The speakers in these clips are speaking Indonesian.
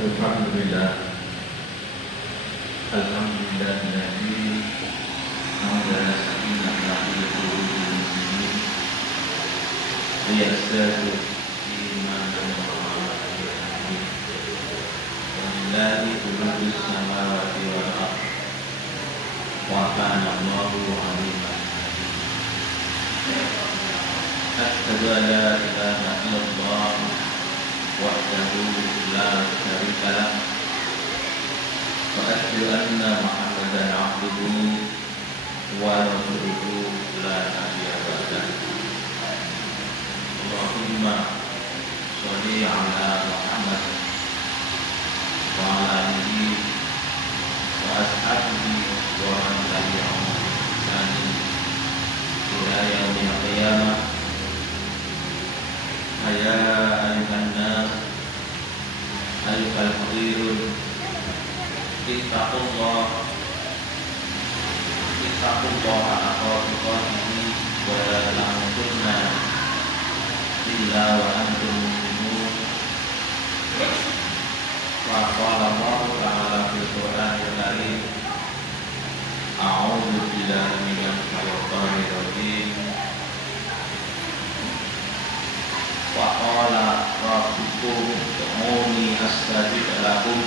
Alhamdulillah. Alhamdulillah alladzi anzala sakinatahu fi qulubil mu'minin liyazdadu imanan wa lillahi mulku samawati wal ardh wa kana Allahu 'aliman hakim. Asyhadu an la ilaha illallah wahdahu la syarika lah wa asyhadu anna Muhammadan 'abduhu wa rasuluhu la nabiyya ba'dahu. Allahumma sholli ala Muhammad wa ala alihi wa ashabihi wa man tabi'ahum bi ihsan ila yaumil qiyamah. Ya ayuhan nas ayyuhal mu'minun ittaqullaha haqqa tuqatih wa la tamutunna illa wa antum muslimun. Wa qala Allah ta'ala fil Qur'anil Karim, a'udzu billahi minasy syaithanir rajim. Wa qala rabbukum ud'uni astajib lakum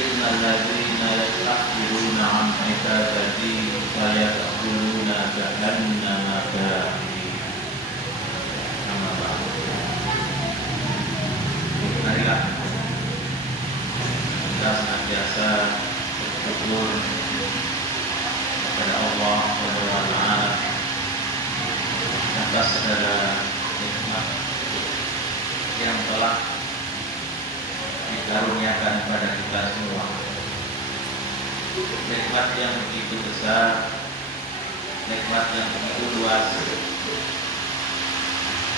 innal ladzina yastakbiruna 'an ibadati sayadkhuluna jahannama dakhirin. Amma ba'du. Marilah kita senantiasa bersyukur kepada Allah Subhanahu wa taala atas segala nikmat yang telah dikaruniakan kepada kita semua. Nikmat yang begitu besar, nikmat yang begitu luas,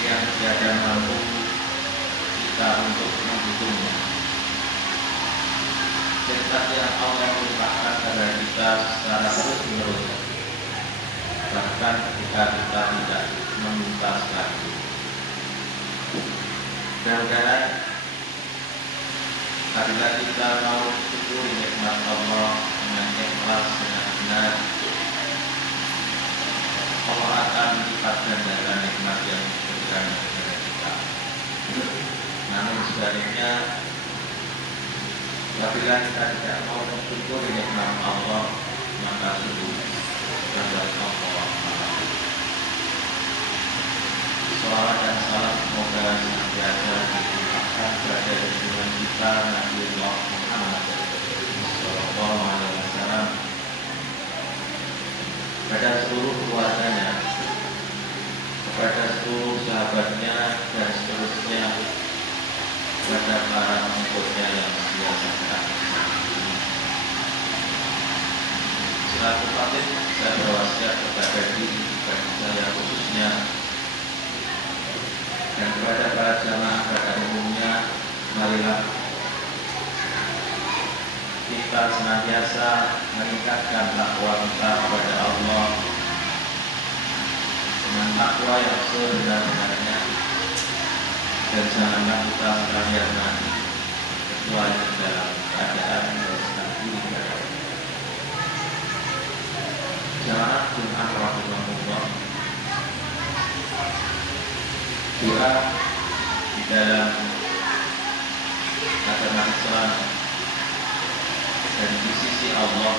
yang tiada mampu kita untuk menghitungnya. Nikmat yang Allah limpahkan kepada kita secara terus-menerus, bahkan ketika kita tidak meminta lagi. Mudah-mudahan apabila kita mau syukuri nikmat Allah dengan ikhlas, dengan benar, Allah akan lipat gandakan nikmat yang diberikan kepada kita. Namun sebaliknya, apabila kita tidak mau mensyukuri nikmat Allah, maka sungguh azab Allah. Salawat dan salam semoga senantiasa dilimpahkan kepada junjungan kita Nabiullah Muhammad sallallahu alaihi wasallam, kepada seluruh keluarganya, kepada seluruh sahabatnya, dan seterusnya, kepada para pengikutnya yang biasa kita. Selaku khatib, saya berwasiat kepada diri saya khususnya dan kepada para jamaah pada umumnya, marilah kita senantiasa meningkatkan takwa kita kepada Allah dengan takwa yang sebenar-benarnya, dan janganlah kita sekalian mati kecuali dalam keadaan merasa diri kepada Allah. Jamaah Jumat rahimahullah, doa di dalam agama Islam dan di sisi Allah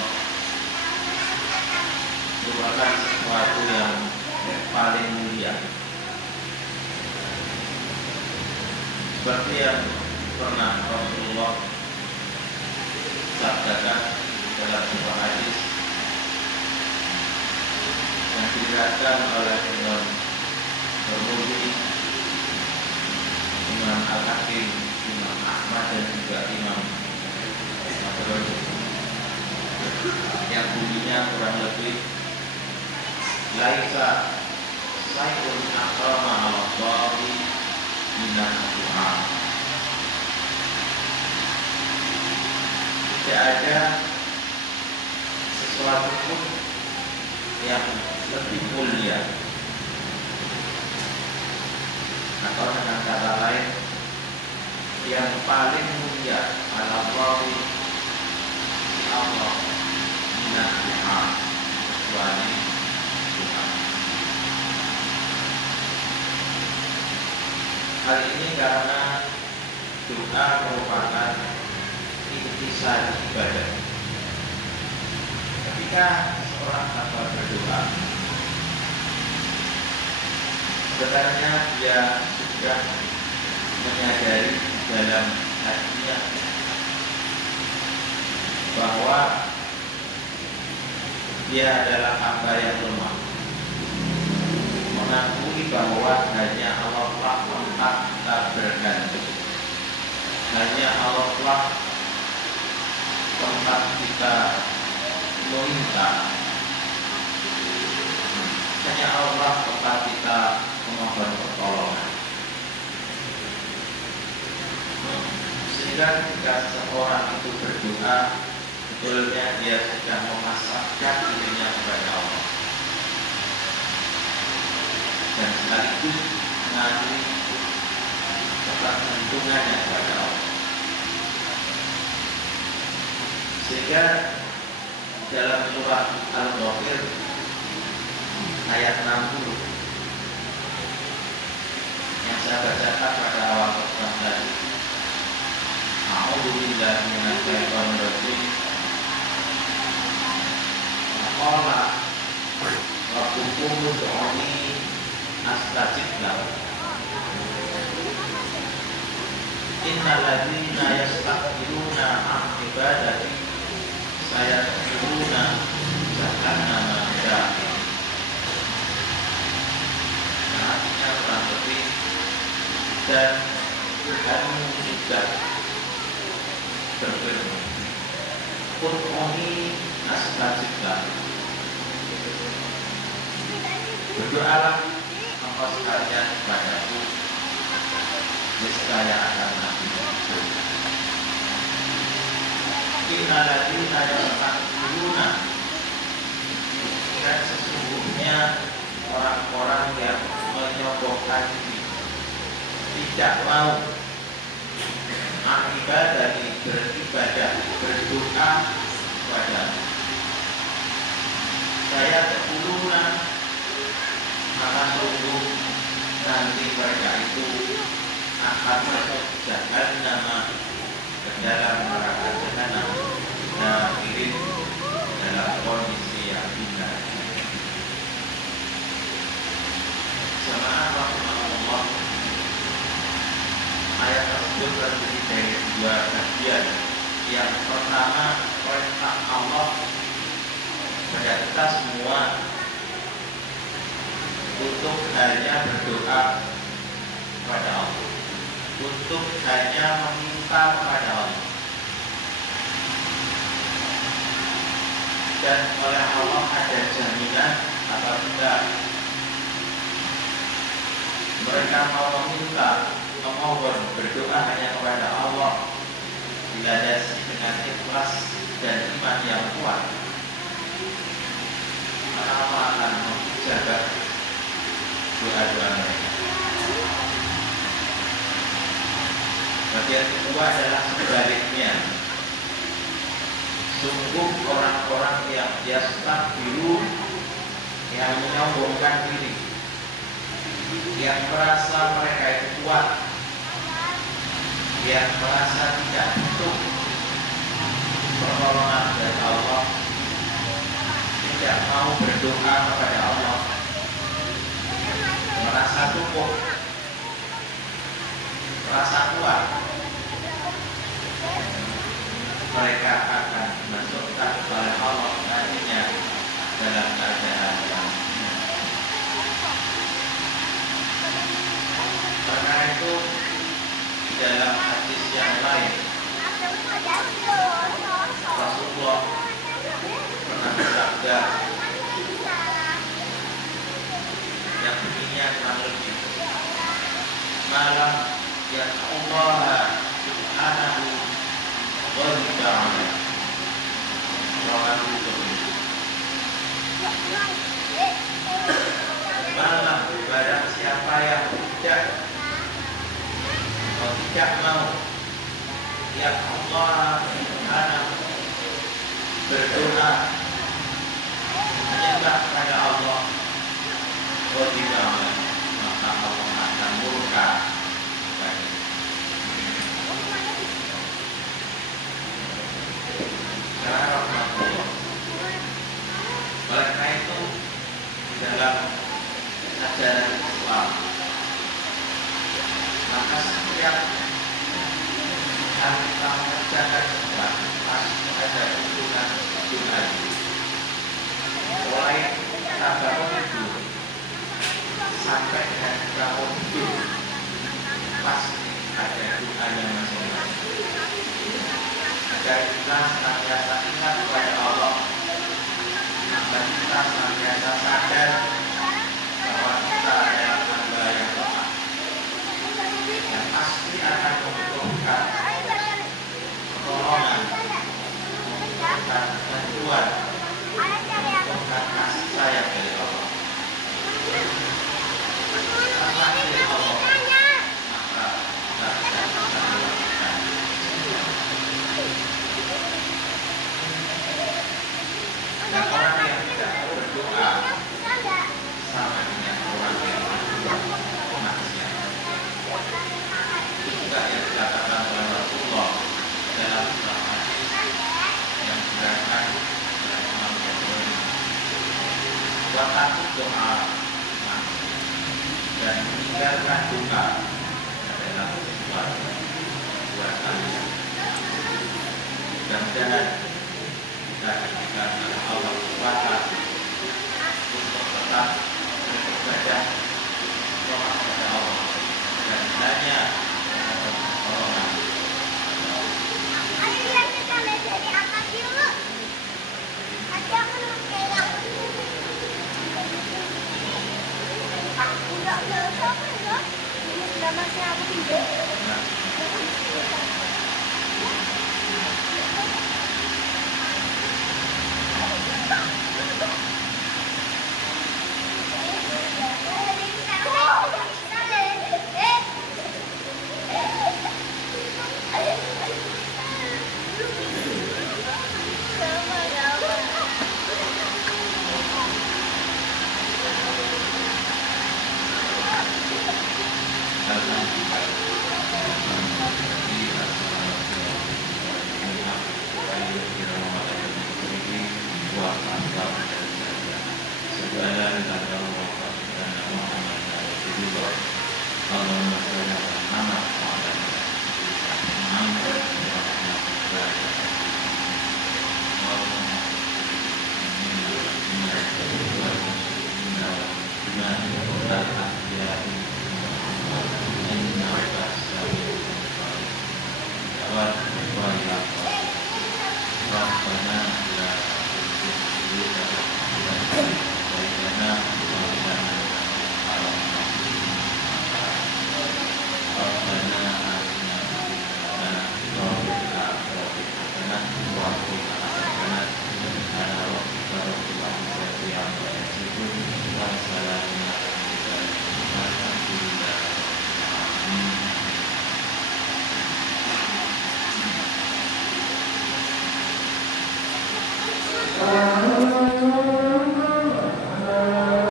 merupakan sesuatu yang paling mulia. Seperti yang pernah Rasulullah sabdakan dalam sebuah hadis yang diriwayatkan oleh Imam Tirmidzi, Imam Al-Hakim, Imam Ahmad, dan juga Imam Nawawi, yang bunyinya kurang lebih, laisa sayyun akrama al-Allahi minan du'a. Tidak ada sesuatu pun yang lebih mulia, atau dengan kata lain yang paling mulia ala Allahi Allah minat Tuhan kecuali Tuhan. Hal ini karena doa merupakan intisari ibadah. Ketika seorang hamba berdoa, sebenarnya dia sudah menyadari dalam hatinya bahwa dia adalah hamba yang lemah, mengakui bahwa hanya Allah lah tempat kita bergantung, hanya Allah lah tempat kita meminta, hanya Allah tempat kita memohon pertolongan. Sehingga ketika seorang itu berdoa, betulnya dia sedang memasrahkan dirinya kepada Allah dan sekaligus mengakui ketergantungannya kepada Allah. Sehingga dalam surah Al-Ghafir ayat 60 yang saya bacakan pada awal khutbah tadi, A'udzu billahi minasyaitonir rajim. Qala rabbukum ud'uni astajib lakum. Innal ladzina yastakbiruna 'an ibadati sayadkhuluna jahannama dakhirin. Artinya kurang lebih, dan Tuhanmu juga berfirman, Qur'ani astajib lakum. Berdoalah engkau sekalian kepadaku, niscaya akan aku menjawab. Innal ladzina yastakbiruna, dan sesungguhnya orang-orang yang menyombongkan diri, tidak mau ibadah, beribadah, berdoa kepada saya terkuluna, maka sungguh nanti mereka itu akan masuk jahannam, ke dalam neraka jahanam, dakhirin, dalam kondisi yang hina. Jamaah rahimahullah, ayat tersebut terdiri dari dua bagian. Yang pertama, perintah Allah kepada kita semua untuk hanya berdoa kepada Allah, untuk hanya meminta kepada Allah, dan oleh Allah ada jaminan apabila mereka mau meminta, memohon, berdoa hanya kepada Allah, dilandasi dengan ikhlas dan iman yang kuat, maka Allah akan menjaga doa-doa mereka. Bagian kedua adalah sebaliknya. Sungguh orang-orang yang yastakbirun, yang menyombongkan diri, yang merasa mereka itu kuat, yang merasa tidak butuh pertolongan dari Allah, tidak mau berdoa kepada Allah, merasa cukup, merasa kuat, mereka akan masukkan oleh Allah nantinya dalam keadaan yang karena itu di dalam hadis yang lain Rasulullah pernah bersabda yang bunyinya kurang lebih, malam yang Allah subhanahu wa ta'ala malam barang siapa yang tidak mau yang Allah Subhanahu berdoa menyembah kepada Allah, tidak, maka Allah akan murka kepada. Karena rahmatullah. Oleh karena itu di dalam ajaran Islam, maka setiap yang kita mengerjakan sesuatu pasti ada hubungan Tuhan. Mulai kita bangun tidur sampai dengan kita mau tidur, pasti ada Tuhannya masing-masing. Agar kita senantiasa ingat kepada Allah, agar kita senantiasa sadar bahwa kita adalah hamba yang lemah, yang pasti akan membutuhkan pertolongan, membutuhkan bantuan, membutuhkan kasih sayang dari Allah. Karena dari Allah, maka kita bisa melakukan. Dan orang yang tidak berdoa sama dengan orang yang berdoa maksiat. Juga yang dikatakan oleh Rasulullah dalam hadis yang dikatakan oleh Imam Bukhari, "Waqatu doa dan meninggalkan doa adalah sesuatu buat kalian." Mudah-mudahan kita diberikan oleh Allah kuasa untuk tetap beribadah kepada Allah dan hanya pertolongan. Aku udah siapa ya? Ini sudah masih aku tinggal.